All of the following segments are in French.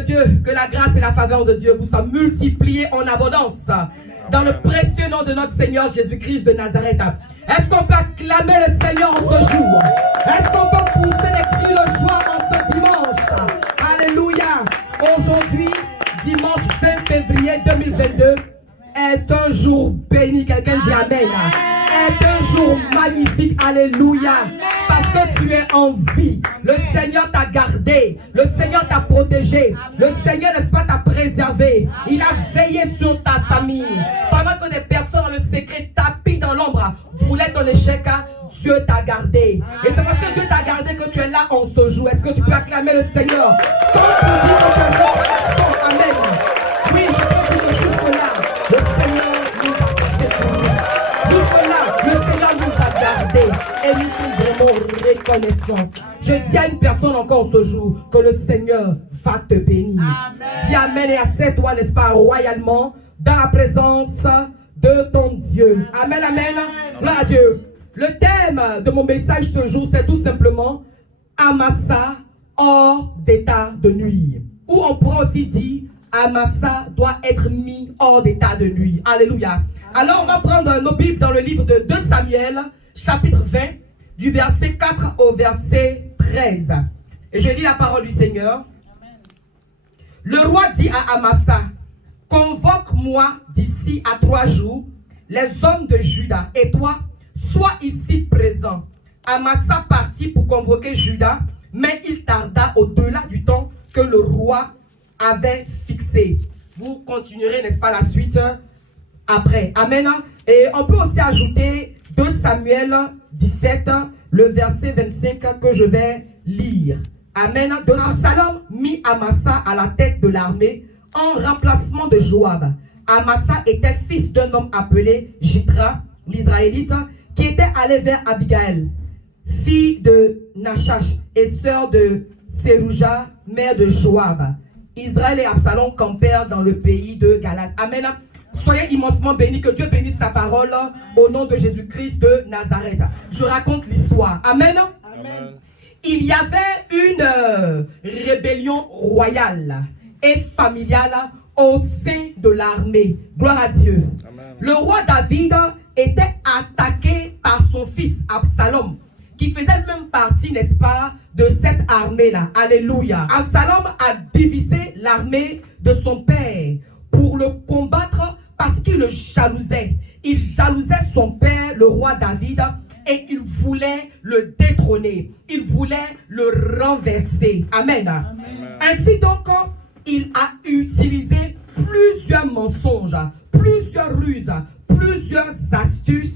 de Dieu, que la grâce et la faveur de Dieu vous soient multipliées en abondance. Dans le précieux nom de notre Seigneur Jésus-Christ de Nazareth. Est-ce qu'on peut acclamer le Seigneur en ce jour? Est-ce qu'on peut pousser les cris de joie en ce dimanche? Alléluia. Aujourd'hui, dimanche 20 février 2022, est un jour béni. Quelqu'un dit Amen. Est un jour magnifique. Alléluia. Parce que tu es en vie. Le Seigneur t'a gardé. Le Seigneur t'a protégé. Le Seigneur, n'est-ce pas, t'a préservé. Il a veillé sur ta famille. Pendant que des personnes dans le secret tapis dans l'ombre voulaient ton échec, Dieu t'a gardé. Et c'est parce que Dieu t'a gardé que tu es là en ce jour. Est-ce que tu peux acclamer le Seigneur? Quand tu dis que tu es Amen. Oui, je peux dire que jusque-là, le Seigneur nous a sécurisés. Jusque-là, le Seigneur nous a gardés. Et nous sommes vraiment reconnaissants. Je dis à une personne encore ce jour que le Seigneur va te bénir. Amen. Dis Amen et assieds-toi, n'est-ce pas, royalement, dans la présence de ton Dieu. Amen, amen. Gloire à Dieu. Le thème de mon message ce jour, c'est tout simplement Amasa hors d'état de nuire. Ou on pourrait aussi dire Amasa doit être mis hors d'état de nuire. Alléluia. Alors on va prendre nos Bibles dans le livre de 2 Samuel, chapitre 20, du verset 4 au verset 13. Et je lis la parole du Seigneur. Le roi dit à Amasa: convoque-moi d'ici à 3 jours les hommes de Juda, et toi, sois ici présent. Amasa partit pour convoquer Juda, mais il tarda au-delà du temps que le roi avait fixé. Vous continuerez, n'est-ce pas, la suite après. Amen. Et on peut aussi ajouter 2 Samuel 17, le verset 25 que je vais lire. Amen. De Absalom mit Amasa à la tête de l'armée en remplacement de Joab. Amasa était fils d'un homme appelé Jitra, l'Israélite, qui était allé vers Abigail, fille de Nachash et sœur de Sérouja, mère de Joab. Israël et Absalom campèrent dans le pays de Galate. Amen. Soyez immensement bénis, que Dieu bénisse sa parole au nom de Jésus-Christ de Nazareth. Je raconte l'histoire. Amen. Amen. Il y avait une rébellion royale et familiale au sein de l'armée. Gloire à Dieu. Amen. Le roi David était attaqué par son fils Absalom, qui faisait même partie, n'est-ce pas, de cette armée-là. Alléluia. Absalom a divisé l'armée de son père pour le combattre parce qu'il le jalousait. Il jalousait son père, le roi David, et il voulait le détrôner. Il voulait le renverser. Amen. Amen. Ainsi donc, il a utilisé plusieurs mensonges, plusieurs ruses, plusieurs astuces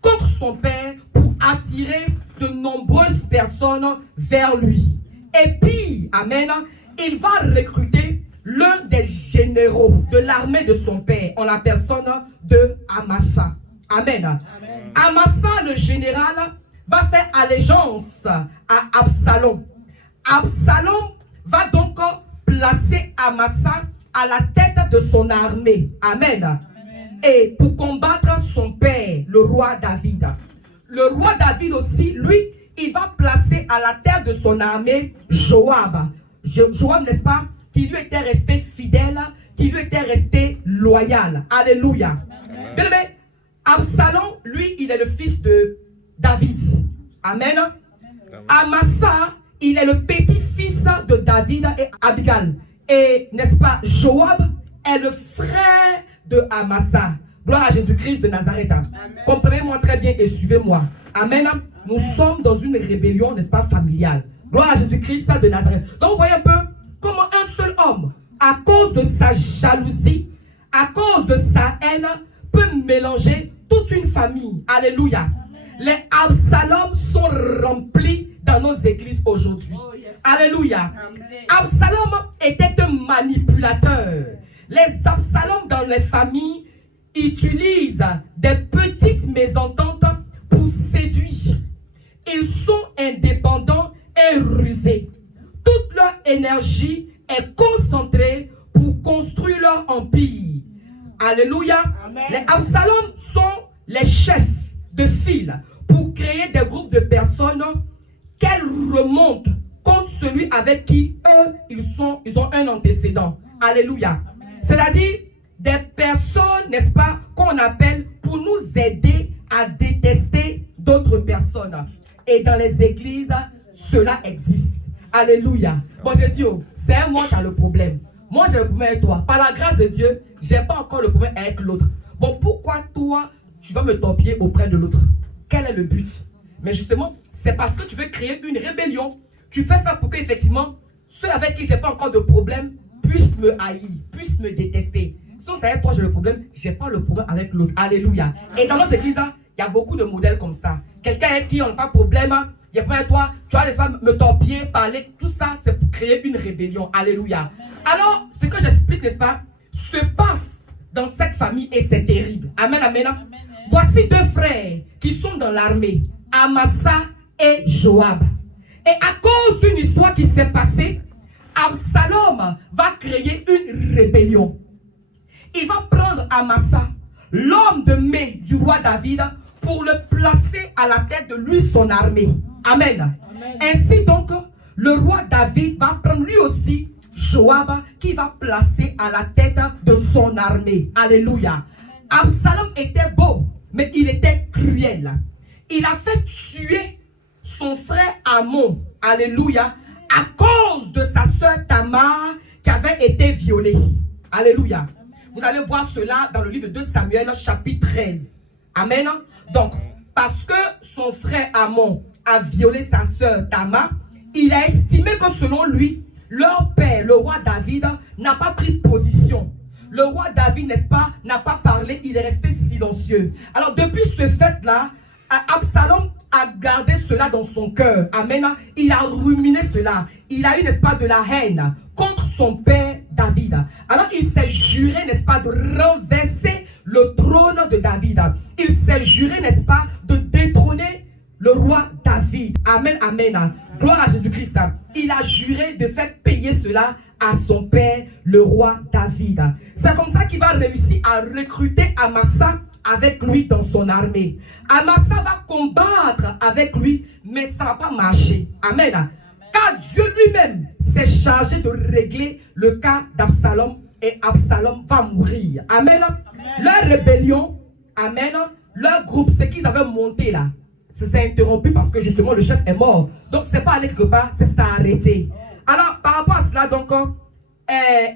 contre son père pour attirer de nombreuses personnes vers lui. Et puis, amen, il va recruter l'un des généraux de l'armée de son père en la personne de Amasa. Amen. Amen. Amasa, le général, va faire allégeance à Absalom. Absalom va donc placer Amasa à la tête de son armée. Amen. Amen. Et pour combattre son père, le roi David. Le roi David aussi, lui, il va placer à la tête de son armée Joab. Joab, n'est-ce pas, qui lui était resté fidèle, qui lui était resté loyal. Alléluia. Bien aimé, Absalom, lui, il est le fils de David. Amen. Amasa, il est le petit-fils de David et Abigail. Et, n'est-ce pas, Joab est le frère de Amasa. Gloire à Jésus-Christ de Nazareth. Comprenez-moi très bien et suivez-moi. Amen. Nous sommes dans une rébellion, n'est-ce pas, familiale. Gloire à Jésus-Christ de Nazareth. Donc, vous voyez un peu comment un seul homme, à cause de sa jalousie, à cause de sa haine, peut mélanger toute une famille. Alléluia. Les Absalom sont remplis dans nos églises aujourd'hui. Alléluia. Absalom était un manipulateur. Les Absalom dans les familles utilisent des petites mésententes pour séduire. Ils sont indépendants et rusés. Toute leur énergie est concentrée pour construire leur empire. Alléluia. Amen. Les Absalom sont les chefs de file pour créer des groupes de personnes qu'elles remontent contre celui avec qui eux, ils ont un antécédent. Alléluia. C'est-à-dire des personnes, n'est-ce pas, qu'on appelle pour nous aider à détester d'autres personnes. Et dans les églises, cela existe. Alléluia. Bon, je dis, oh, c'est moi qui a le problème. Moi, j'ai le problème avec toi. Par la grâce de Dieu, je n'ai pas encore le problème avec l'autre. Bon, pourquoi toi, tu vas me torpiller auprès de l'autre? Quel est le but? Mais justement, c'est parce que tu veux créer une rébellion. Tu fais ça pour qu'effectivement, ceux avec qui je n'ai pas encore de problème puissent me haïr, puissent me détester. Sinon, c'est avec toi j'ai le problème, je n'ai pas le problème avec l'autre. Alléluia. Et dans notre église, il y a beaucoup de modèles comme ça. Quelqu'un avec qui on n'a pas de problème, il y a pas avec toi, tu vas les femmes me torpiller, parler, tout ça, c'est pour créer une rébellion. Alléluia. Alors, ce que j'explique, n'est-ce pas, se passe dans cette famille et c'est terrible. Amen, amen. Voici deux frères qui sont dans l'armée, Amasa et Joab. Et à cause d'une histoire qui s'est passée, Absalom va créer une rébellion. Il va prendre Amasa, l'homme de mai du roi David, pour le placer à la tête de lui son armée. Amen. Amen. Ainsi donc, le roi David va prendre lui aussi Joab, qui va placer à la tête de son armée. Alléluia. Absalom était beau, mais il était cruel. Il a fait tuer son frère Amon. Alléluia. À cause de sa soeur Tamar qui avait été violée. Alléluia. Vous allez voir cela dans le livre de Samuel, chapitre 13. Amen. Donc, parce que son frère Amon a violé sa soeur Tamar, il a estimé que selon lui, leur père, le roi David, n'a pas pris position. Le roi David, n'est-ce pas, n'a pas parlé, il est resté silencieux. Alors, depuis ce fait-là, Absalom a gardé cela dans son cœur. Amen. Il a ruminé cela. Il a eu, n'est-ce pas, de la haine contre son père David. Alors, il s'est juré, n'est-ce pas, de renverser le trône de David. Il s'est juré, n'est-ce pas, de détrôner le roi David. Amen, amen. Gloire à Jésus-Christ. Il a juré de faire payer cela à son père, le roi David. C'est comme ça qu'il va réussir à recruter Amasa avec lui dans son armée. Amasa va combattre avec lui, mais ça ne va pas marcher. Amen. Car Dieu lui-même s'est chargé de régler le cas d'Absalom et Absalom va mourir. Amen. Leur rébellion, amen, leur groupe, ce qu'ils avaient monté là, ça s'est interrompu parce que justement le chef est mort. Donc c'est pas allé quelque part, c'est ça arrêté. Alors par rapport à cela, donc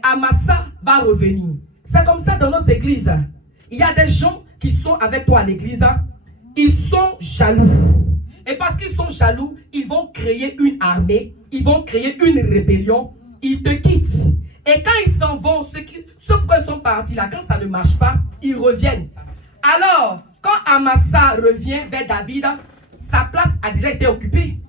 Amasa va revenir. C'est comme ça dans notre église. Il y a des gens qui sont avec toi à l'église, ils sont jaloux. Et parce qu'ils sont jaloux, ils vont créer une armée, ils vont créer une rébellion, ils te quittent. Et quand ils s'en vont, ceux qui sont partis là, quand ça ne marche pas, ils reviennent. Alors, quand Amasa revient vers David, sa place a déjà été occupée.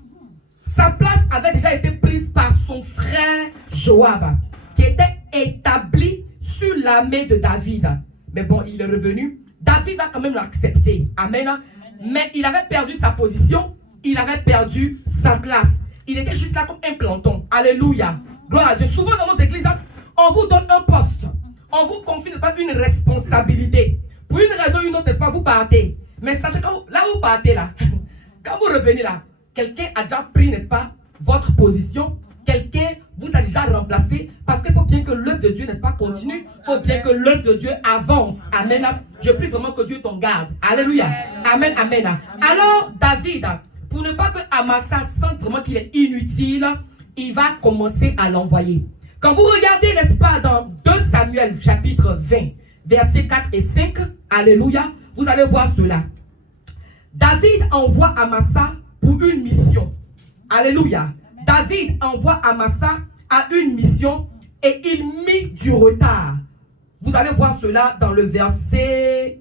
Sa place avait déjà été prise par son frère Joab, qui était établi sur l'armée de David. Mais bon, il est revenu. David va quand même l'accepter. Amen. Mais il avait perdu sa position. Il avait perdu sa place. Il était juste là comme un planton. Alléluia. Gloire à Dieu. Souvent dans nos églises, on vous donne un poste. On vous confie, n'est-ce pas, une responsabilité. Pour une raison ou une autre, n'est-ce pas, vous partez. Mais sachez que là où vous partez là, quand vous revenez là, quelqu'un a déjà pris, n'est-ce pas, votre position. Quelqu'un vous a déjà remplacé parce qu'il faut bien que l'œuvre de Dieu, n'est-ce pas, continue. Il faut bien que l'œuvre de Dieu avance. Amen. Je prie vraiment que Dieu t'en garde. Alléluia. Amen, amen. Alors, David, pour ne pas que Amasa sente vraiment qu'il est inutile, il va commencer à l'envoyer. Quand vous regardez, n'est-ce pas, dans 2 Samuel, chapitre 20, versets 4 et 5, alléluia, vous allez voir cela. David envoie Amasa pour une mission. Alléluia. David envoie Amasa à une mission et il mit du retard. Vous allez voir cela dans le verset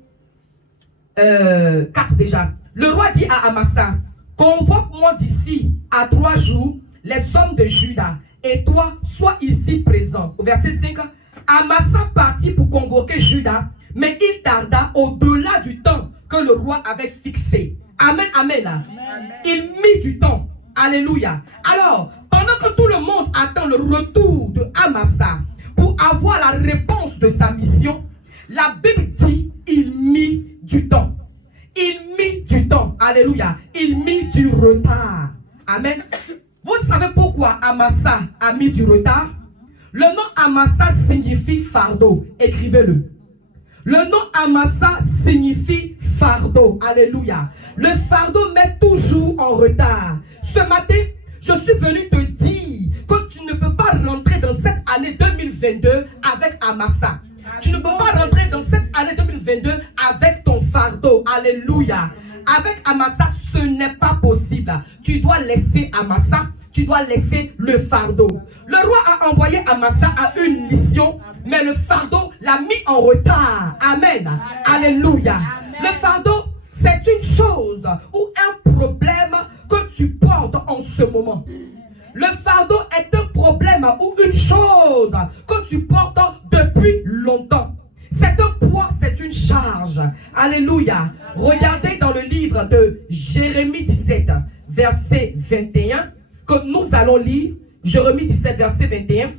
4 déjà. Le roi dit à Amasa, convoque-moi d'ici à 3 jours les hommes de Juda et toi, sois ici présent. Au verset 5, Amasa partit pour convoquer Juda, mais il tarda au-delà du temps que le roi avait fixé. Amen, amen. Amen. Il mit du temps. Alléluia. Alors, pendant que tout le monde attend le retour de Amasa pour avoir la réponse de sa mission, la Bible dit il mit du temps. Il mit du temps. Alléluia. Il mit du retard. Amen. Vous savez pourquoi Amasa a mis du retard? Le nom Amasa signifie fardeau. Écrivez-le. Le nom Amasa signifie fardeau. Alléluia. Le fardeau met toujours en retard. Ce matin, je suis venu te dire que tu ne peux pas rentrer dans cette année 2022 avec Amasa. Tu ne peux pas rentrer dans cette année 2022 avec ton fardeau. Alléluia. Avec Amasa, ce n'est pas possible. Tu dois laisser Amasa. Tu dois laisser le fardeau. Le roi a envoyé Amasa à une mission, mais le fardeau l'a mis en retard. Amen. Alléluia. Amen. Le fardeau, c'est une chose ou un problème que tu portes en ce moment. Le fardeau est un problème ou une chose que tu portes depuis longtemps. C'est un poids, c'est une charge. Alléluia. Regardez dans le livre de Jérémie 17, verset 21, que nous allons lire. Jérémie 17, verset 21.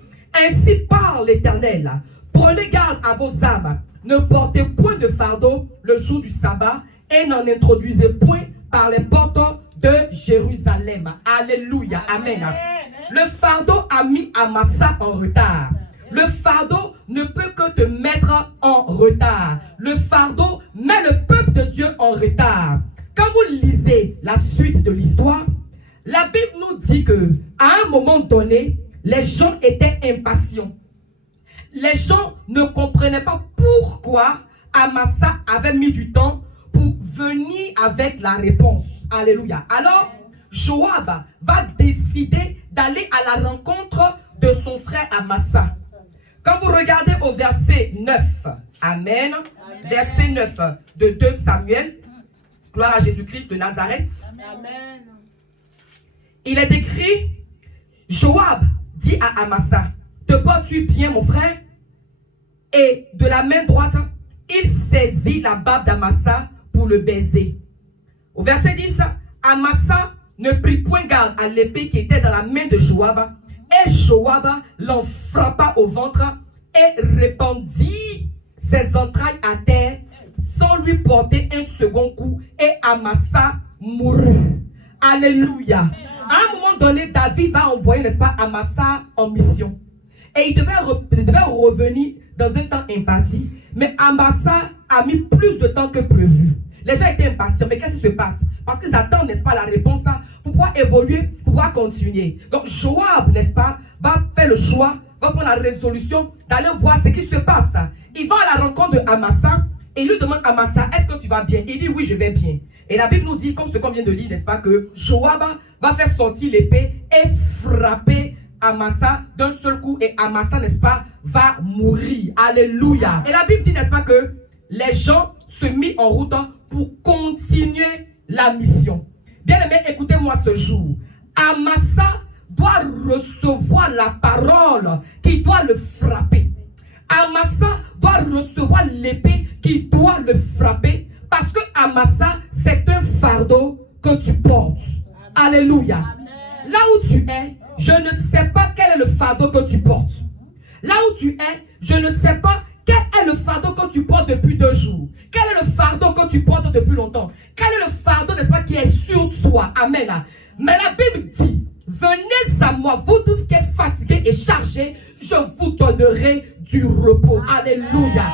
Ainsi parle l'Éternel. Prenez garde à vos âmes. Ne portez point de fardeau le jour du sabbat et n'en introduisez point par les portes de Jérusalem. Alléluia. Amen. Le fardeau a mis Amasa en retard. Le fardeau ne peut que te mettre en retard. Le fardeau met le peuple de Dieu en retard. Quand vous lisez la suite de l'histoire, la Bible nous dit que à un moment donné, les gens étaient impatients. Les gens ne comprenaient pas pourquoi Amasa avait mis du temps pour venir avec la réponse. Alléluia. Alors, Joab va décider d'aller à la rencontre de son frère Amasa. Quand vous regardez au verset 9, Amen, verset 9 de 2 Samuel, gloire à Jésus-Christ de Nazareth. Amen. Il est écrit, Joab dit à Amasa, te portes-tu bien mon frère? Et de la main droite, il saisit la barbe d'Amasa pour le baiser. Au verset 10, Amasa ne prit point garde à l'épée qui était dans la main de Joab, et Joab l'en frappa au ventre et répandit ses entrailles à terre sans lui porter un second coup, et Amasa mourut. Alléluia. À un moment donné, David va envoyer, n'est-ce pas, Amasa en mission. Et il devait revenir dans un temps imparti. Mais Amasa a mis plus de temps que prévu. Les gens étaient impatients. Mais qu'est-ce qui se passe? Parce qu'ils attendent, n'est-ce pas, la réponse pour pouvoir évoluer, pour pouvoir continuer. Donc Joab, n'est-ce pas, va faire le choix, va prendre la résolution d'aller voir ce qui se passe. Il va à la rencontre de Amasa et il lui demande à Amasa, est-ce que tu vas bien? Il dit oui, je vais bien. Et la Bible nous dit, comme ce qu'on vient de lire, n'est-ce pas, que Joab va faire sortir l'épée et frapper Amasa d'un seul coup, et Amasa, n'est-ce pas, va mourir. Alléluia. Et la Bible dit, n'est-ce pas, que les gens se mirent en route pour continuer la mission. Bien aimé, écoutez-moi ce jour. Amasa doit recevoir la parole qui doit le frapper. Amasa doit recevoir l'épée qui doit le frapper, parce que Amasa, c'est un fardeau que tu portes. Alléluia. Amen. Là où tu es, je ne sais pas quel est le fardeau que tu portes. Là où tu es, je ne sais pas quel est le fardeau que tu portes depuis 2 jours. Quel est le fardeau que tu portes depuis longtemps? Quel est le fardeau, n'est-ce pas, qui est sur toi? Amen. Mais la Bible dit, venez à moi, vous tous qui êtes fatigués et chargés, je vous donnerai du repos. Alléluia.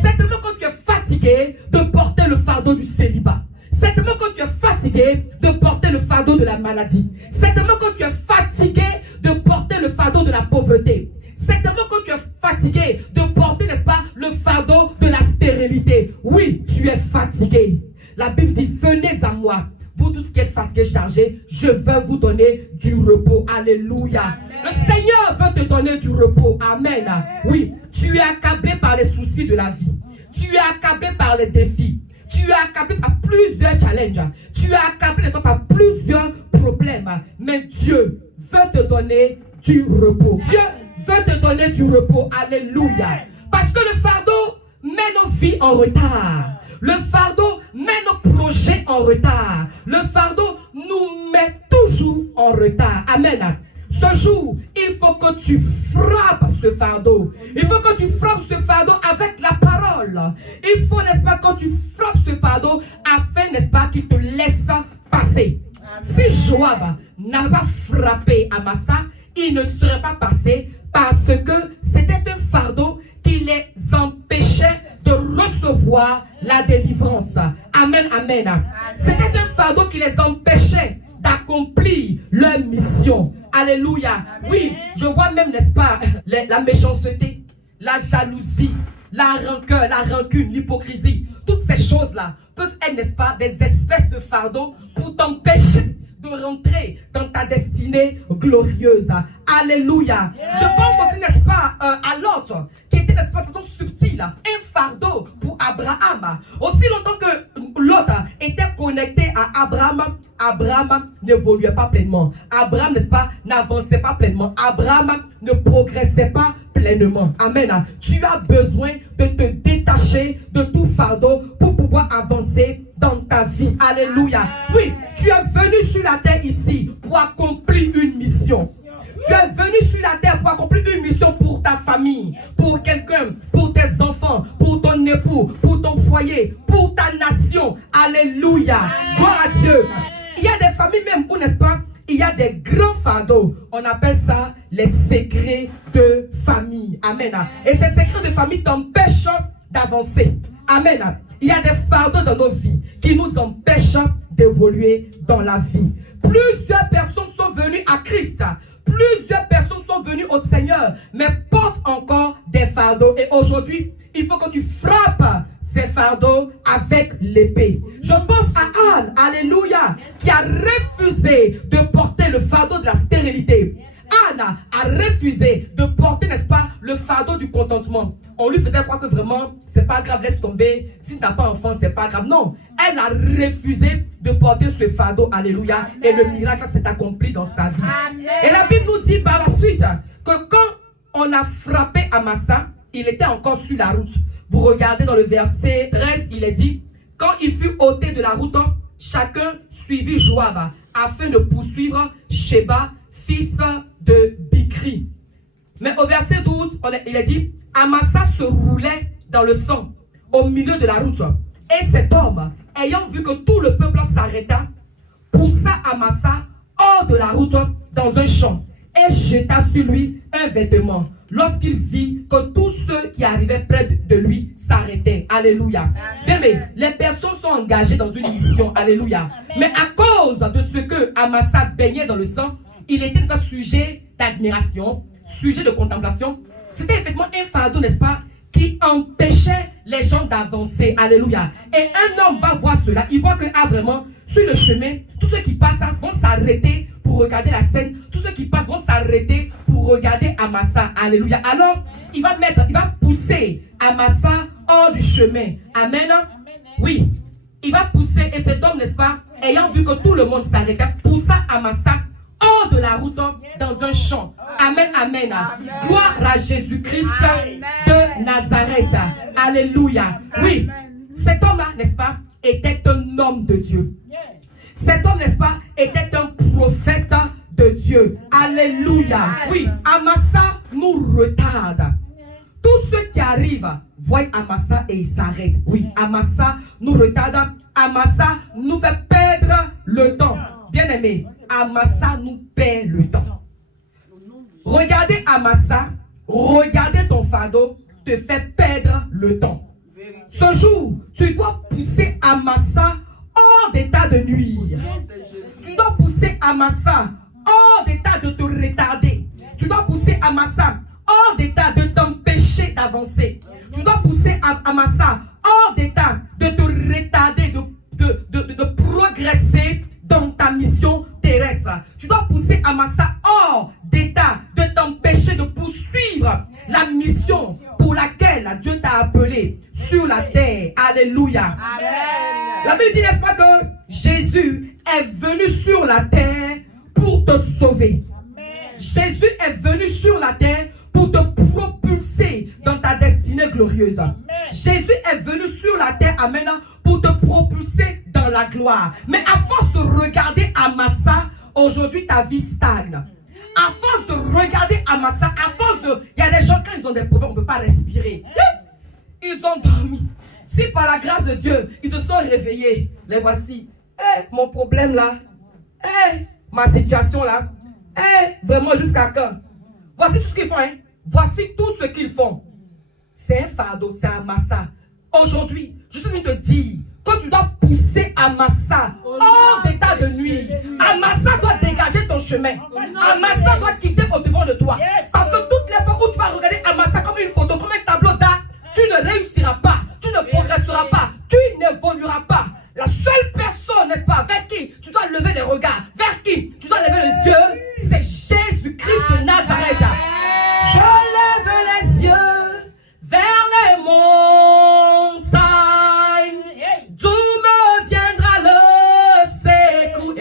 Certainement quand tu es fatigué de porter le fardeau du célibat. Certainement quand tu es fatigué de porter le fardeau de la maladie. Certainement quand tu es fatigué de porter le fardeau de la pauvreté. Certainement quand tu es fatigué de porter, n'est-ce pas, le fardeau de la stérilité. Oui, tu es fatigué. La Bible dit, venez à moi, vous tous qui êtes fatigués, chargés, je vais vous donner du repos. Alléluia. Amen. Le Seigneur veut te donner du repos. Amen. Oui, tu es accablé par les soucis de la vie. Tu es accablé par les défis. Tu es accablé par plusieurs challenges. Tu es accablé par plusieurs problèmes. Mais Dieu veut te donner du repos. Dieu veut te donner du repos. Alléluia. Parce que le fardeau met nos vies en retard. Le fardeau met nos projets en retard. Le fardeau nous met toujours en retard. Amen. Ce jour, il faut que tu frappes ce fardeau. Il faut que tu frappes ce fardeau avec la parole. Il faut, n'est-ce pas, que tu frappes ce fardeau afin, n'est-ce pas, qu'il te laisse passer. Si Joab n'avait pas frappé Amasa, il ne serait pas passé parce que c'était un fardeau qui les empêchait de recevoir la délivrance. Amen, amen. C'était un fardeau qui les empêchait d'accomplir leur mission. Alléluia. Oui, je vois même, n'est-ce pas, la méchanceté, la jalousie, la rancœur, la rancune, l'hypocrisie. Toutes ces choses-là peuvent être, n'est-ce pas, des espèces de fardeaux pour t'empêcher de rentrer dans ta destinée glorieuse. Alléluia. Je pense aussi, n'est-ce pas, à l'autre, qui était, n'est-ce pas, de façon subtile, un fardeau pour Abraham. Aussi longtemps que l'autre était connecté à Abraham, Abraham n'évoluait pas pleinement. Abraham, n'est-ce pas, n'avançait pas pleinement. Abraham ne progressait pas pleinement. Amen. Tu as besoin de te détacher de tout fardeau pour pouvoir avancer dans ta vie. Alléluia. Oui, tu es venu sur la terre ici pour accomplir une mission. Tu es venu sur la terre pour accomplir une mission pour ta famille, pour quelqu'un, pour tes enfants, pour ton époux, pour ton foyer, pour ta nation. Alléluia. Gloire à Dieu. Il y a des familles même où, n'est-ce pas, il y a des grands fardeaux. On appelle ça les secrets de famille. Amen. Et ces secrets de famille t'empêchent d'avancer. Amen. Il y a des fardeaux dans nos vies qui nous empêchent d'évoluer dans la vie. Plusieurs personnes sont venues à Christ. Plusieurs personnes sont venues au Seigneur, mais portent encore des fardeaux. Et aujourd'hui, il faut que tu frappes ces fardeaux avec l'épée. Je pense à Anne, alléluia, qui a refusé de porter le fardeau de la stérilité. Anne a refusé de porter, n'est-ce pas, le fardeau du contentement. On lui faisait croire que vraiment, c'est pas grave, laisse tomber. Si tu n'as pas enfant, c'est pas grave. Non, elle a refusé de porter ce fardeau, alléluia. Amen. Et le miracle s'est accompli dans sa vie. Amen. Et la Bible nous dit par la suite que quand on a frappé Amasa, il était encore sur la route. Vous regardez dans le verset 13, il est dit, quand il fut ôté de la route, chacun suivit Joab afin de poursuivre Sheba, fils de Bikri. Mais au verset 12, il est dit, Amasa se roulait dans le sang au milieu de la route. Et cet homme, ayant vu que tout le peuple s'arrêta, poussa Amasa hors de la route dans un champ et jeta sur lui un vêtement. Lorsqu'il vit que tous ceux qui arrivaient près de lui s'arrêtaient. Alléluia. Bien, mais les personnes sont engagées dans une mission. Alléluia. Mais à cause de ce que Amasa baignait dans le sang, il était sujet d'admiration, sujet de contemplation. C'était effectivement un fardeau, n'est-ce pas, qui empêchait les gens d'avancer. Alléluia. Et un homme va voir cela. Il voit que, vraiment, sur le chemin, tous ceux qui passent vont s'arrêter pour regarder la scène. Tous ceux qui passent vont s'arrêter pour regarder Amasa. Alléluia. Alors, il va pousser Amasa hors du chemin. Amen. Oui. Il va pousser, et cet homme, n'est-ce pas, ayant vu que tout le monde s'arrêtait, poussa Amasa hors de la route dans un champ. Amen, amen. Gloire à Jésus-Christ de Nazareth. Alléluia. Oui, cet homme-là, n'est-ce pas, était un homme de Dieu. Cet homme, n'est-ce pas, était un prophète de Dieu. Alléluia. Oui, Amasa nous retarde. Tous ceux qui arrivent voient Amasa et ils s'arrêtent. Oui, Amasa nous retarde. Amasa nous fait perdre le temps. Bien-aimé, Amasa nous perd le temps. Regardez Amasa, regardez ton fardeau, te fait perdre le temps. Ce jour, tu dois pousser Amasa hors d'état de nuire. Tu dois pousser Amasa hors d'état de te retarder. Tu dois pousser Amasa hors d'état de t'empêcher d'avancer. Tu dois pousser Amasa hors d'état de te retarder, de progresser dans ta mission terrestre. Tu dois pousser Amasa hors d'état de t'empêcher de poursuivre la mission pour laquelle Dieu t'a appelé sur la terre. Alléluia. Amen. La Bible dit, n'est-ce pas, que Jésus est venu sur la terre pour te sauver. Amen. Jésus est venu sur la terre pour te propulser dans ta destinée glorieuse. Amen. Jésus est venu sur la terre, amen, pour te propulser dans la gloire. Mais à force de regarder Amasa, aujourd'hui ta vie stagne. À force de regarder Amasa, à force de... Il y a des gens, quand ils ont des problèmes, on ne peut pas respirer. Ils ont dormi. Si par la grâce de Dieu, ils se sont réveillés, les voici. Hey, mon problème là, ma situation là, vraiment jusqu'à quand? Voici tout ce qu'ils font, hein. Voici tout ce qu'ils font. C'est un fardeau, c'est un massa. Aujourd'hui, je suis venu te dire que tu dois pousser Amasa hors d'état de nuit. Amasa doit dégager ton chemin. Amasa doit quitter au-devant de toi. Parce que toutes les fois où tu vas regarder Amasa comme une photo, comme un tableau d'art, tu ne réussiras pas, tu ne progresseras pas, tu n'évolueras pas. La seule personne, n'est-ce pas, vers qui tu dois lever les regards, vers qui tu dois lever les yeux, c'est Jésus-Christ de Nazareth. Je lève les yeux vers les montagnes, d'où me viendra le secours.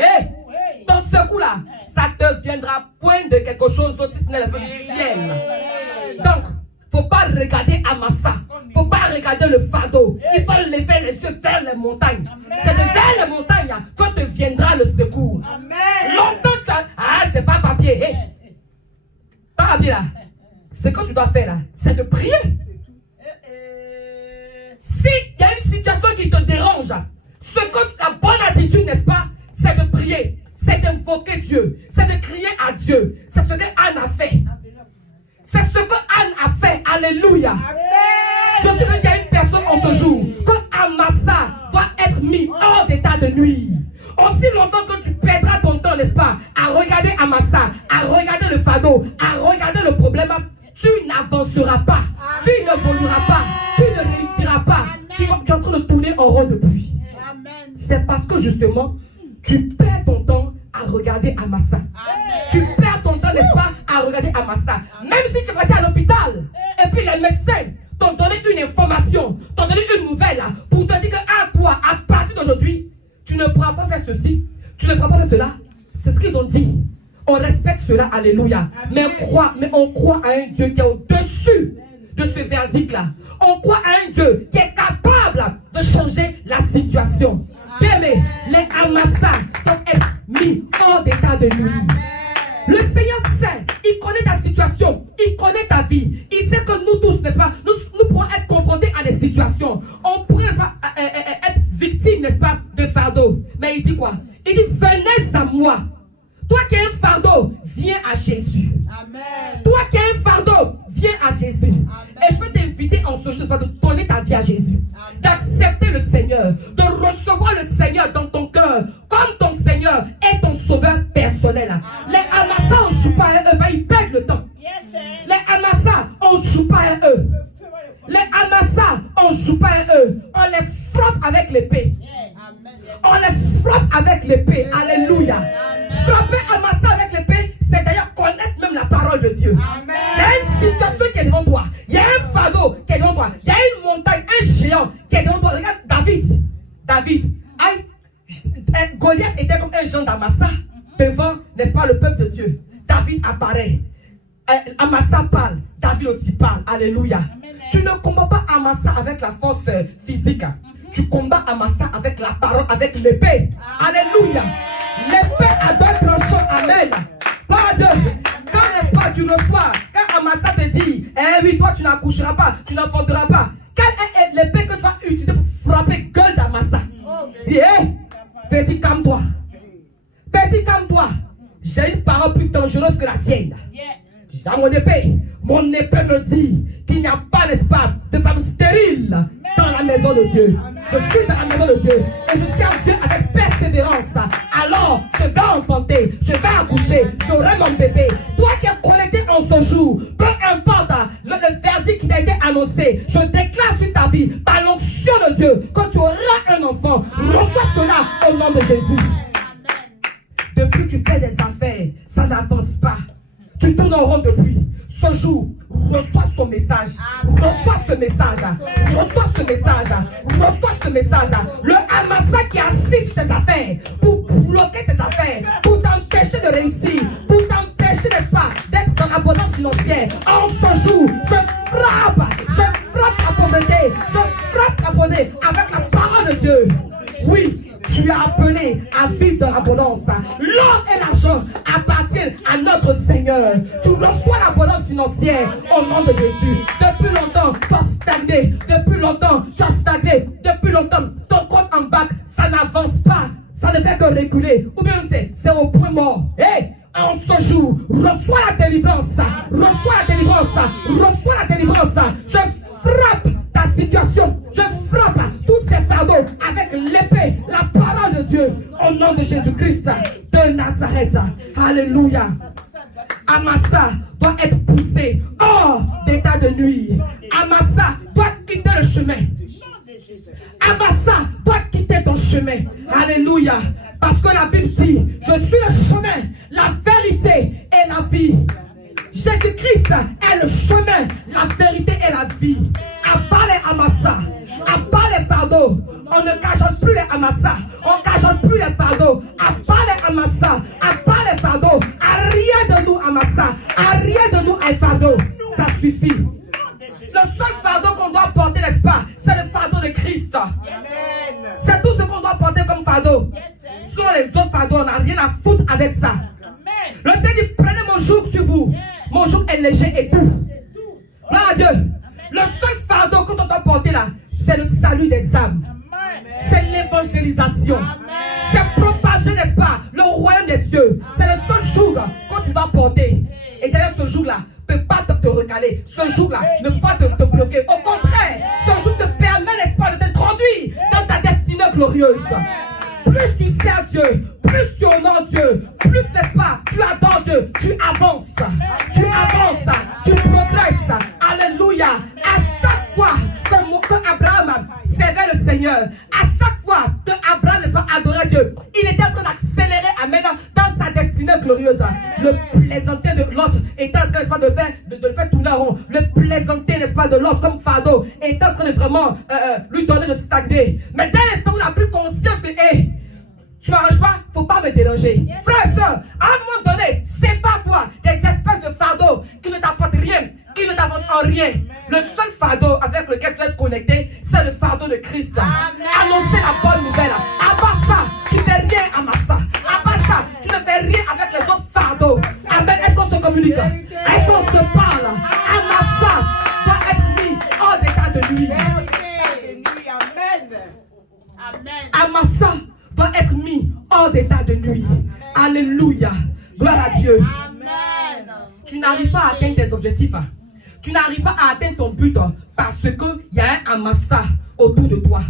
Ton secours-là, ça te viendra point de quelque chose d'autre si ce n'est le ciel. Donc, faut pas regarder Amasa. Faut pas regarder le fardeau. Il faut lever les yeux vers les montagnes. C'est de vers les montagnes que te viendra le secours. Longtemps tu as... j'ai pas papier. Pas papier là. Ce que tu dois faire là, c'est de prier. S'il y a une situation qui te dérange, ce que la bonne attitude, n'est-ce pas, c'est de prier. C'est d'invoquer Dieu. C'est de crier à Dieu. C'est ce que Anne a fait. C'est ce que Anne a fait. Alléluia. Je sais qu'il y a une personne en ce jour que Amasa doit être mis hors d'état de nuit. Aussi longtemps que tu perdras ton temps, n'est-ce pas, à regarder Amasa, à regarder le fardeau, à regarder le problème, tu n'avanceras pas, tu n'évolueras pas, tu ne réussiras pas. Tu es en train de tourner en rond depuis. C'est parce que justement, tu perds ton temps à regarder Amasa. Tu perds ton temps, n'est-ce pas, à regarder Amasa. Même si tu vas aller à l'hôpital, et puis les médecins t'ont donné une information, t'ont donné une nouvelle, pour te dire que à toi, à partir d'aujourd'hui, tu ne pourras pas faire ceci, tu ne pourras pas faire cela. C'est ce qu'ils ont dit. On respecte cela, alléluia. Mais on croit à un Dieu qui est au-dessus de ce verdict-là. On croit à un Dieu qui est capable de changer la situation. Bien aimé, les Amasa doivent être mis hors d'état de nuit. Le Seigneur sait, il connaît ta situation, il connaît ta vie. Il sait que nous tous, n'est-ce pas, nous pourrons être confrontés à des situations. On pourrait être victime, n'est-ce pas, de fardeau. Mais il dit quoi? Il dit, venez à moi. Toi qui as un fardeau, viens à Jésus. Amen. Toi qui as un fardeau, viens à Jésus. Amen. Et je veux t'inviter en ce jour de donner ta vie à Jésus. D'accepter le Seigneur. De recevoir le Seigneur dans ton cœur. Comme ton Seigneur est ton sauveur personnel. Amen. Les Amasa, on ne joue pas à eux. Ils perdent le temps. Les Amasa, on ne joue pas à eux. Les Amasa, on ne joue pas à eux. On les frappe avec l'épée. On les frappe avec l'épée. Alléluia. Frapper Amasa avec l'épée, c'est d'ailleurs connaître même la parole de Dieu. Amen. Il y a une situation qui est devant toi. Il y a un fardeau qui est devant toi. Il y a une montagne, un géant qui est devant toi. Regarde David. Goliath était comme un géant d'Amasa devant, n'est-ce pas, le peuple de Dieu. David apparaît. Amasa parle. David aussi parle. Alléluia. Amen. Tu ne combats pas Amasa avec la force physique. Tu combats Amasa avec la parole, avec l'épée. Alléluia. L'épée a deux tranchants. Amen. Gloire à Dieu. Quand, n'est-ce pas, tu reçois, quand Amasa te dit, oui, toi tu n'accoucheras pas, tu n'enfanteras pas. Quelle est l'épée que tu vas utiliser pour frapper gueule d'Amasa? Petit, calme-toi. Petit, calme-toi. J'ai une parole plus dangereuse que la tienne. Dans mon épée me dit qu'il n'y a pas, n'est-ce pas, de femme stérile dans la maison de Dieu. Je suis dans la maison de Dieu et je sers Dieu avec persévérance. Alors, je vais enfanter, je vais accoucher, j'aurai mon bébé. Toi qui es connecté en ce jour, peu importe le verdict qui t'a été annoncé, je déclare sur ta vie, par l'onction de Dieu, que tu auras un enfant. Reçois cela au nom de Jésus. Depuis que tu fais des affaires, ça n'avance pas. Tu tournes en rond depuis. Ce jour, reçois son message. Reçois ce message. Reçois ce message. Reçois ce message. Le Amasa qui assiste tes affaires pour bloquer tes affaires, pour t'empêcher de réussir, pour t'empêcher, n'est-ce pas, d'être dans l'abondance financière. En ce jour, je frappe la pauvreté. Je frappe la pauvreté avec la parole de Dieu. Oui. Tu es appelé à vivre dans l'abondance. L'or et l'argent appartiennent à notre Seigneur. Tu reçois l'abondance financière au nom de Jésus. Depuis longtemps, tu as stagné. Depuis longtemps, tu as stagné. Depuis longtemps, ton compte en banque, ça n'avance pas. Ça ça ne fait que reculer. Ou bien c'est au point mort. Hey, en ce jour, reçois la délivrance. Reçois la délivrance. Reçois la délivrance. Je frappe ta situation. Je frappe tous ces fardeaux avec l'épée, la parole de Dieu. Au nom de Jésus-Christ de Nazareth. Alléluia. Amasa doit être poussé hors d'état de nuit. Amasa doit quitter le chemin. Amasa doit quitter ton chemin. Alléluia. Parce que la Bible dit, je suis le chemin, la vérité et la vie. Jésus-Christ est le chemin, la vérité et la vie. Abat les Amasa, abat les fardeaux. On ne cajote plus les Amasa, on ne cajote plus les fardeaux. Abat les Amasa, abat les fardeaux. À rien de nous Amasa, à rien de nous un fardeau. Ça suffit. Le seul fardeau qu'on doit porter, n'est-ce pas, c'est le fardeau de Christ. C'est tout ce qu'on doit porter comme fardeau. Sur les autres fardeaux, on n'a rien à foutre avec ça. Le Seigneur dit, prenez mon joug sur vous. Mon joug est léger et doux. Gloire à Dieu. Le seul fardeau qu'on doit porter là, c'est le salut des âmes. C'est l'évangélisation. C'est propager, n'est-ce pas, le royaume des cieux. C'est le seul joug que tu dois porter. Et d'ailleurs, ce joug-là ne peut pas te recaler. Ce joug-là ne peut pas te bloquer. Au contraire, ce joug te permet, n'est-ce pas, de te conduire dans ta destinée glorieuse. Plus tu sers Dieu, plus tu honores Dieu, plus, n'est-ce pas, tu adores Dieu, tu avances, tu progresses. Alléluia. À chaque fois que Abraham servait le Seigneur, à chaque fois que Abraham, n'est-ce pas, adorait Dieu, il était en train d'accélérer, amen, dans sa destinée glorieuse. Le plaisanter de l'autre était en train, n'est-ce pas, de le faire tourner en rond. Le plaisanter, n'est-ce pas, de l'autre comme fardeau était en train de vraiment lui donner de stagner. Mais dès l'instant où il a pris conscience de tu m'arranges pas, faut pas me déranger. Frère et soeur, à un moment donné, sépare-toi des espèces de fardeaux qui ne t'apportent rien, qui ne t'avancent en rien. Le seul fardeau avec lequel tu dois être connecté, c'est le fardeau de Christ. Annoncer la bonne nouvelle. À part ça, tu ne fais rien à Massa. À part ça, tu ne fais rien avec les autres fardeaux. Amen. Est-ce qu'on se communique? Est-ce qu'on se parle? À Massa doit être mis hors d'état de nuit. Amasa doit être mis hors d'état de nuit. Alléluia. Gloire à Dieu. Amen. Tu n'arrives pas à atteindre tes objectifs. Tu n'arrives pas à atteindre ton but parce qu'il y a un Amasa autour de toi.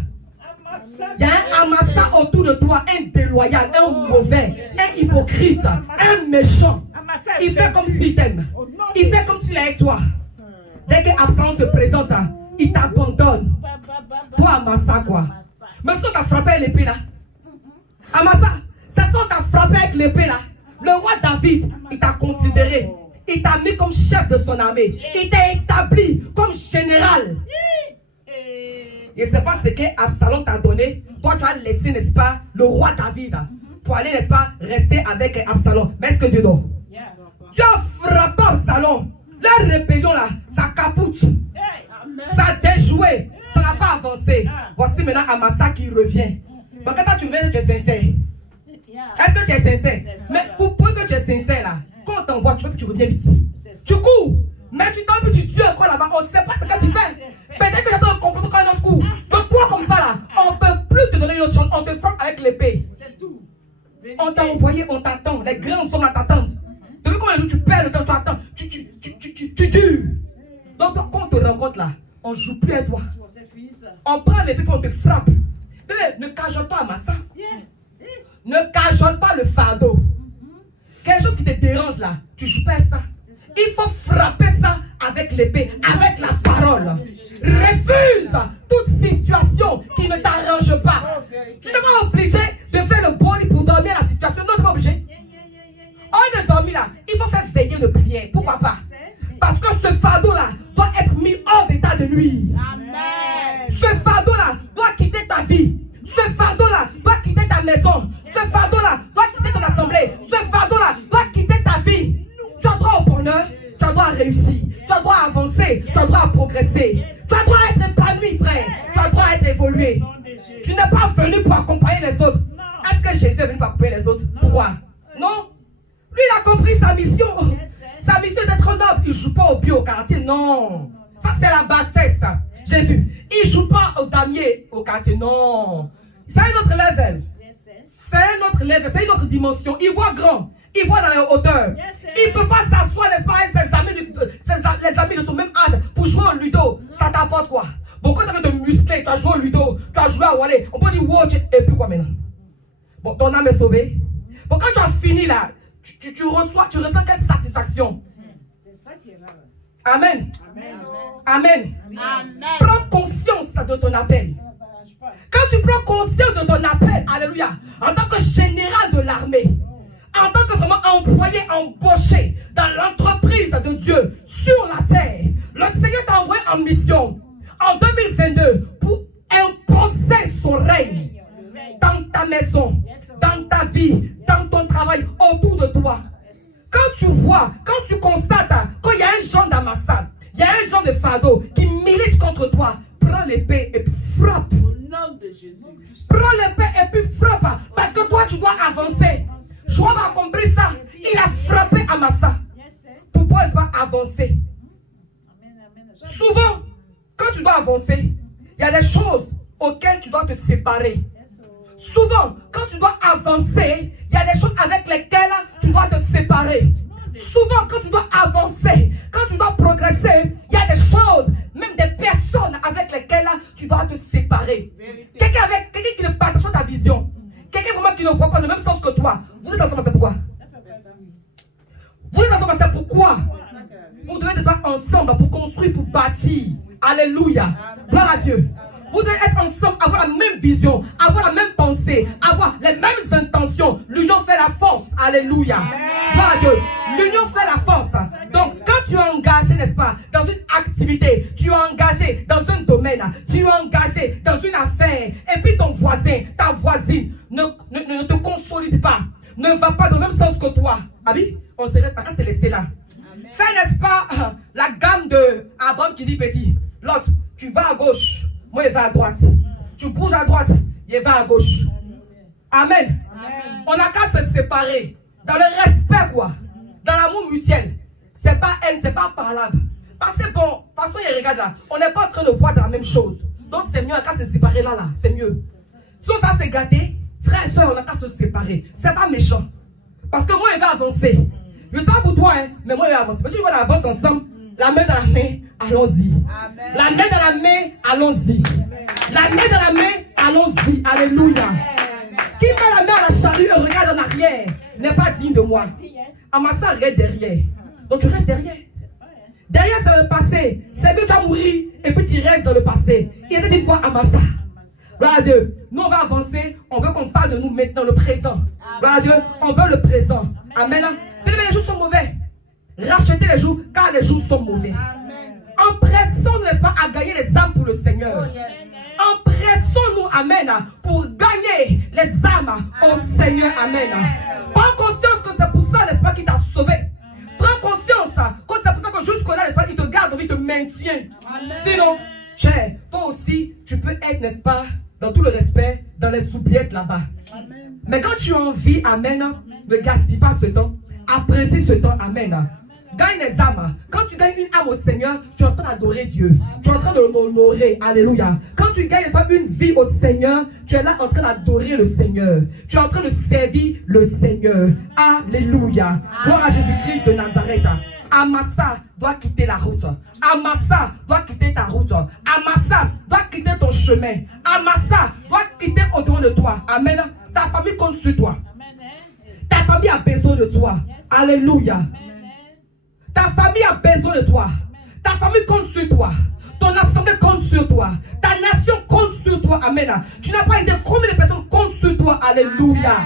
Il y a un Amasa autour de toi, un déloyal, un mauvais, un hypocrite, un méchant. Il fait comme s'il t'aime. Il fait comme s'il est avec toi. Dès que Absalom se présente, il t'abandonne. Toi, Amasa, quoi. Mais si on t'a frappé avec l'épée là, Amasa, c'est ça on t'a frappé avec l'épée là. Le roi David, il t'a considéré. Il t'a mis comme chef de son armée. Il t'a établi comme général. Et c'est pas ce que Absalom t'a donné. Toi, tu as laissé, n'est-ce pas, le roi David pour aller, n'est-ce pas, rester avec Absalom. Mais est-ce que Dieu donne? Tu as frappé Absalom. La rébellion là, ça capoute. Ça déjoué. Ça n'a pas avancé. Voici maintenant Amasa qui revient. Donc quand tu reviens, tu es sincère. Est-ce que tu es sincère? Mais pour que tu es sincère là, quand on t'envoie, tu veux que tu reviens vite. Tu cours. Mais tu t'en tu tues encore là-bas. On ne sait pas ce que tu fais. Peut-être que tu as un complot encore un autre coup. Donc toi comme ça là, on ne peut plus te donner une autre chance. On te frappe avec l'épée. On t'a envoyé, on t'attend. Les grands sont à t'attendre. Depuis combien de jours tu perds le temps, tu attends. Tu dures. Donc toi, quand on te rencontre là, on ne joue plus à toi. On prend l'épée et on te frappe. Ne cajole pas à Massa. Ne cajole pas le fardeau. Quelque chose qui te dérange là, tu joues pas à ça. Il faut frapper ça avec l'épée, avec la parole. Refuse toute situation qui ne t'arrange pas. Tu n'es pas obligé de faire le body pour dormir la situation. Non, tu n'es pas obligé. On ne dormit là. Il faut faire veiller de prière. Pourquoi pas? Parce que ce fardeau là doit être mis hors d'état de nuit. Ce fardeau là doit quitter ta vie. Ce fardeau là doit quitter ta maison. Ce fardeau là doit quitter ton assemblée. Ce fardeau là doit quitter ta vie. Tu as droit au bonheur. Tu as droit à réussir. Tu as droit à avancer. Tu as droit à progresser. Tu as droit à être épanoui, frère. Tu as droit à être évolué. Tu n'es pas venu pour accompagner les autres. Est-ce que Jésus est venu pour accompagner les autres? Pourquoi? Non. Lui, il a compris sa mission. Sa mission d'être noble. Il ne joue pas au pied au quartier. Non. Ça, c'est la bassesse. Jésus. Il ne joue pas au damier au quartier. Non. C'est un autre level. c'est un autre level, c'est une autre dimension. Il voit grand, il voit dans les hauteurs. Il ne peut pas s'asseoir, n'est-ce pas, avec les amis de son même âge pour jouer au ludo. Ça t'apporte quoi? Bon, quand tu veux te muscler, tu as joué au ludo, tu as joué à Wallé, on peut dire watch, et puis quoi maintenant? Bon, ton âme est sauvée. Bon, quand tu as fini là, tu ressens quelle satisfaction? C'est ça qui est là. Amen. Amen. Amen. Prends conscience de ton appel. Quand tu prends conscience de ton appel, alléluia, en tant que général de l'armée, en tant que vraiment employé, embauché dans l'entreprise de Dieu sur la terre, le Seigneur t'a envoyé en mission en 2022 pour imposer son règne dans ta maison, dans ta vie, dans ton travail, autour de toi. Quand tu vois, quand tu constates qu'il y a un genre d'amassade, il y a un genre de fardeau qui milite contre toi, prends l'épée et puis frappe. Au nom de Jésus. Prends l'épée et puis frappe. Parce que toi, tu dois avancer. Joab a compris ça. Il a frappé Amasa pour pouvoir avancer. Souvent, quand tu dois avancer, il y a des choses auxquelles tu dois te séparer. Souvent, quand tu dois avancer, il y a des choses avec lesquelles tu dois te séparer. Souvent, quand tu dois avancer, quand tu dois progresser, il y a des choses, même des personnes avec lesquelles tu dois te séparer. Quelqu'un qui ne partage pas ta vision. Quelqu'un vraiment qui ne voit pas le même sens que toi. Vous êtes ensemble, c'est pourquoi? Vous êtes ensemble, c'est pourquoi? Vous devez être ensemble pour construire, pour bâtir. Alléluia. Gloire à Dieu. Vous devez être ensemble, avoir la même vision, avoir la même pensée, avoir les mêmes intentions. L'union fait la force. Alléluia. Gloire à Dieu. L'union fait la force. Donc, quand tu es engagé, n'est-ce pas, dans une activité, tu es engagé dans un domaine, tu es engagé dans une affaire, et puis ton voisin, ta voisine ne te consolide pas, ne va pas dans le même sens que toi. Ah oui, on se reste pas qu'à se laisser là. C'est, n'est-ce pas, la gamme de Abraham qui dit petit. L'autre, tu vas à gauche. Moi, il va à droite. Tu bouges à droite, il va à gauche. Amen. Amen. On n'a qu'à se séparer. Dans le respect, quoi. Dans l'amour mutuel. C'est pas haine, c'est pas parlable. Parce que bon, de toute façon, il regarde là. On n'est pas en train de voir dans la même chose. Donc, c'est mieux, on n'a qu'à se séparer là. C'est mieux. Si on va se gâter, frère et soeur, on n'a qu'à se séparer. C'est pas méchant. Parce que moi, il va avancer. Je sais pas pour toi, hein, mais moi, il va avancer. Parce que tu vas avancer ensemble. La main dans la main, allons-y. La main dans la main, allons-y. La main dans la main, allons-y. Alléluia. Qui met la main à la charrue et regarde en arrière n'est pas digne de moi. Amasa reste derrière. Donc tu restes derrière. Derrière, c'est le passé. C'est mieux qu'à mourir et puis tu restes dans le passé. Il était une fois Amasa. Gloire à Dieu. Nous, on va avancer. On veut qu'on parle de nous maintenant, le présent. Gloire à Dieu. On veut le présent. Amen. Les jours sont mauvais. Rachetez les jours, car les jours sont mauvais. Empressons-nous, n'est-ce pas, à gagner les âmes pour le Seigneur. Empressons-nous, amen, pour gagner les âmes au Seigneur, amen. Prends conscience que c'est pour ça, n'est-ce pas, qu'il t'a sauvé. Prends conscience que c'est pour ça que jusque-là, n'est-ce pas, il te garde, il te maintient. Sinon, toi aussi, tu peux être, n'est-ce pas, dans tout le respect, dans les oubliettes là-bas. Mais quand tu as envie, amen, ne gaspille pas ce temps. Apprécie ce temps, amen. Gagne les âmes. Quand tu gagnes une âme au Seigneur, tu es en train d'adorer Dieu. Tu es en train de l'honorer. Alléluia. Quand tu gagnes une vie au Seigneur, tu es là en train d'adorer le Seigneur. Tu es en train de servir le Seigneur. Alléluia. Gloire à Jésus-Christ de Nazareth. Amasa doit quitter la route. Amasa doit quitter ta route. Amasa doit quitter ton chemin. Amasa doit quitter au-devant de toi. Amen. Ta famille compte sur toi. Ta famille a besoin de toi. Alléluia. Ta famille a besoin de toi. Ta famille compte sur toi. Ton assemblée compte sur toi. Ta nation compte sur toi. Amen. Tu n'as pas idée combien de personnes comptent sur toi. Alléluia.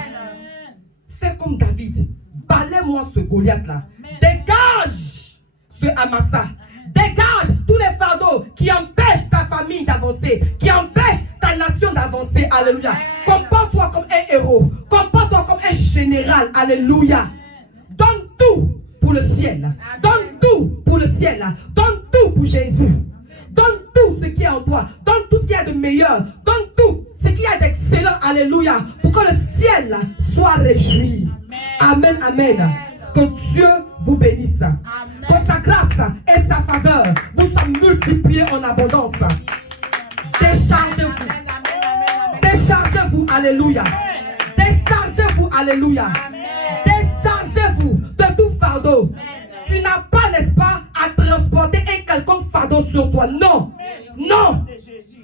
Fais comme David. Balaie-moi ce Goliath là. Dégage ce Amasa. Dégage tous les fardeaux qui empêchent ta famille d'avancer, qui empêchent ta nation d'avancer. Alléluia. Comporte-toi comme un héros. Comporte-toi comme un général. Alléluia. Donne tout pour le ciel. Donne tout pour le ciel. Donne tout pour Jésus. Donne tout ce qui est en toi. Donne tout ce qu'il y a de meilleur. Donne tout ce qu'il y a d'excellent. Alléluia. Pour que le ciel soit réjoui. Amen, amen. Que Dieu vous bénisse. Que sa grâce et sa faveur vous soient multipliées en abondance. Déchargez-vous. Déchargez-vous. Alléluia. Déchargez Déchargez-vous, alléluia. Déchargez-vous de tout fardeau. Tu n'as pas, n'est-ce pas, à transporter un quelconque fardeau sur toi. Non. Non.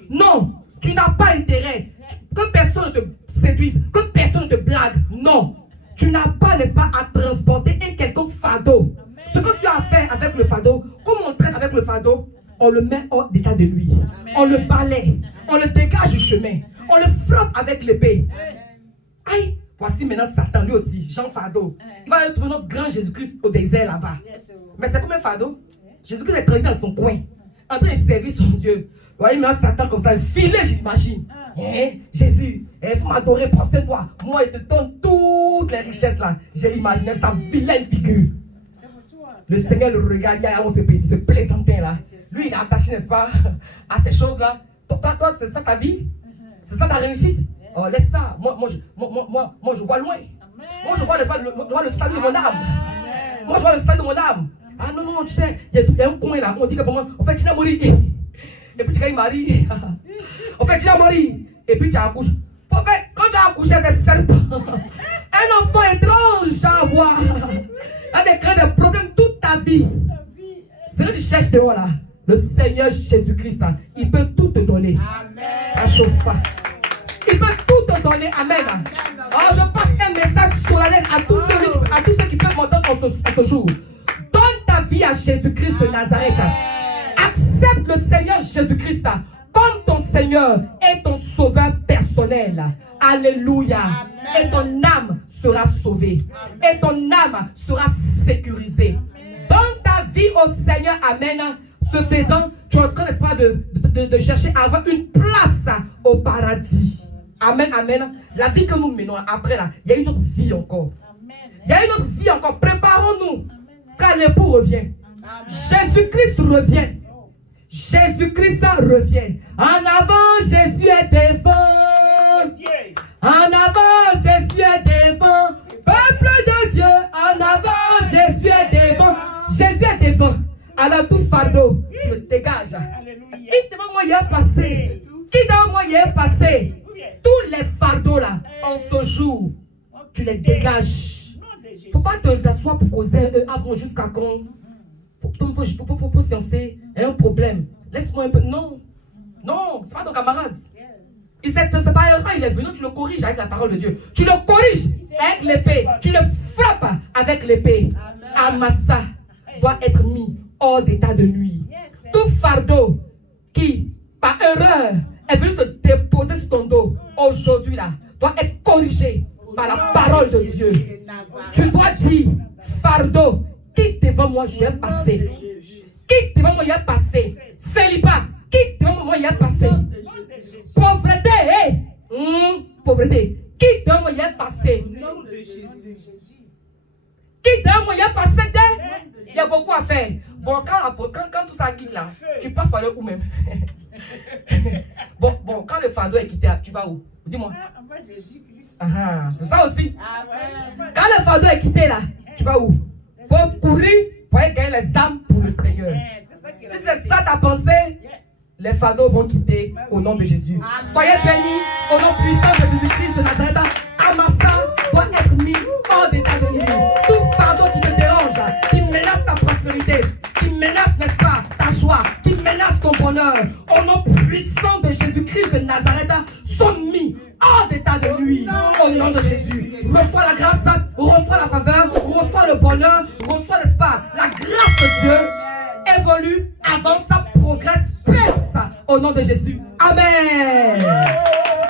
Non. Tu n'as pas intérêt que personne ne te séduise, que personne ne te blague. Non. Tu n'as pas, n'est-ce pas, à transporter un quelconque fardeau. Ce que tu as fait avec le fardeau, comment on traite avec le fardeau? On le met hors d'état de nuit. On le balaie. On le dégage du chemin. On le frappe avec l'épée. Aïe, voici maintenant Satan, lui aussi, Jean Fardeau. Il va aller trouver notre grand Jésus-Christ au désert là-bas. Mais c'est comme un fardeau. Jésus-Christ est tranquille dans son coin, en train de servir son Dieu. Vous voyez maintenant Satan comme ça, filé, j'imagine. Jésus, il faut m'adorer, prosterne-toi. Moi, il te donne toutes les richesses là. J'ai imaginé sa vilaine figure. Le Seigneur le regarde, il y a ce plaisantin là. Lui, il est attaché, n'est-ce pas, à ces choses-là. Toi, c'est ça ta vie? C'est ça ta réussite? Oh, laisse ça. Moi, je vois loin. Moi, je vois le salut de mon âme. Moi, je vois le salut de mon âme. Ah non, tu sais, il y a un coin là. On dit que pour moi, en fait, tu vas mourir. Et puis, tu vas marier. En fait, tu vas mourir. Et puis, tu accouches. En fait, quand tu as accouché, c'est serpent. Un enfant étrange à avoir. Il a des problèmes toute ta vie. C'est que tu cherches dehors là. Le Seigneur Jésus-Christ, il peut tout te donner. Amen. Ne chauffe pas. Il peut tout te donner. Amen. Alors je passe un message solennel à tous ceux qui peuvent m'entendre en ce jour. Donne ta vie à Jésus-Christ de Nazareth. Accepte le Seigneur Jésus-Christ comme ton Seigneur et ton sauveur personnel. Alléluia. Et ton âme sera sauvée. Et ton âme sera sécurisée. Donne ta vie au Seigneur. Amen. Ce faisant, tu es en train, n'est-ce pas, de chercher à avoir une place au paradis. Amen, amen. La vie que nous menons après là, il y a une autre vie encore. Il y a une autre vie encore. Préparons-nous. Quand l'époux revient. Jésus-Christ revient. Jésus-Christ revient. En avant, Jésus est devant. En avant, Jésus est devant. Peuple de Dieu, en avant, Jésus est devant. Jésus est devant. Alors tout fardeau, tu le dégages. Qui devant moi y est passé? Qui devant moi y est passé? Tous les fardeaux là, en ce jour, tu les dégages. Il ne faut pas t'asseoir pour causer avant jusqu'à quand. Faut sciencer. Il y a un problème. Laisse-moi un peu. Non. Non, c'est pas ton camarade. C'est pas erreur, il est venu, tu le corriges avec la parole de Dieu. Tu le corriges avec l'épée. Tu le frappes avec l'épée. Amasa doit être mis hors d'état de nuit. Tout fardeau qui, par erreur, est venu se déposer sur ton dos, aujourd'hui là, doit être corrigé par la parole de Dieu. Tu dois dire, fardeau, quitte devant moi, je vais passer. Quitte devant moi, je vais passer. Célibat, quitte devant moi, je vais passer. Pauvreté, pauvreté, quitte devant moi, je vais passer. Quitte devant moi, je vais passer. Il y a beaucoup à faire. Bon, quand tout ça quitte là, tu passes par le où même? Bon, quand le fardeau est quitté, tu vas où? Dis-moi. C'est ça aussi. Quand le fardeau est quitté là, tu vas où? Faut courir pour aller gagner les âmes pour le Seigneur. Si c'est ça ta pensée, les fardeaux vont quitter au nom de Jésus. Soyez bénis au nom puissant de Jésus-Christ de Nazareth. Amasa doit être mis hors d'état de nuit. Tout fardeau qui te dérange, qui menace ta prospérité, qui menace, n'est-ce pas, ta joie, qui menace ton bonheur, au nom puissant de Jésus-Christ de Nazareth, sont mis hors d'état de nuit au nom de Jésus. Reçois la grâce, reçois la faveur, reçois le bonheur, reçois, n'est-ce pas, la grâce de Dieu. Évolue, avance, progresse, perce au nom de Jésus. Amen.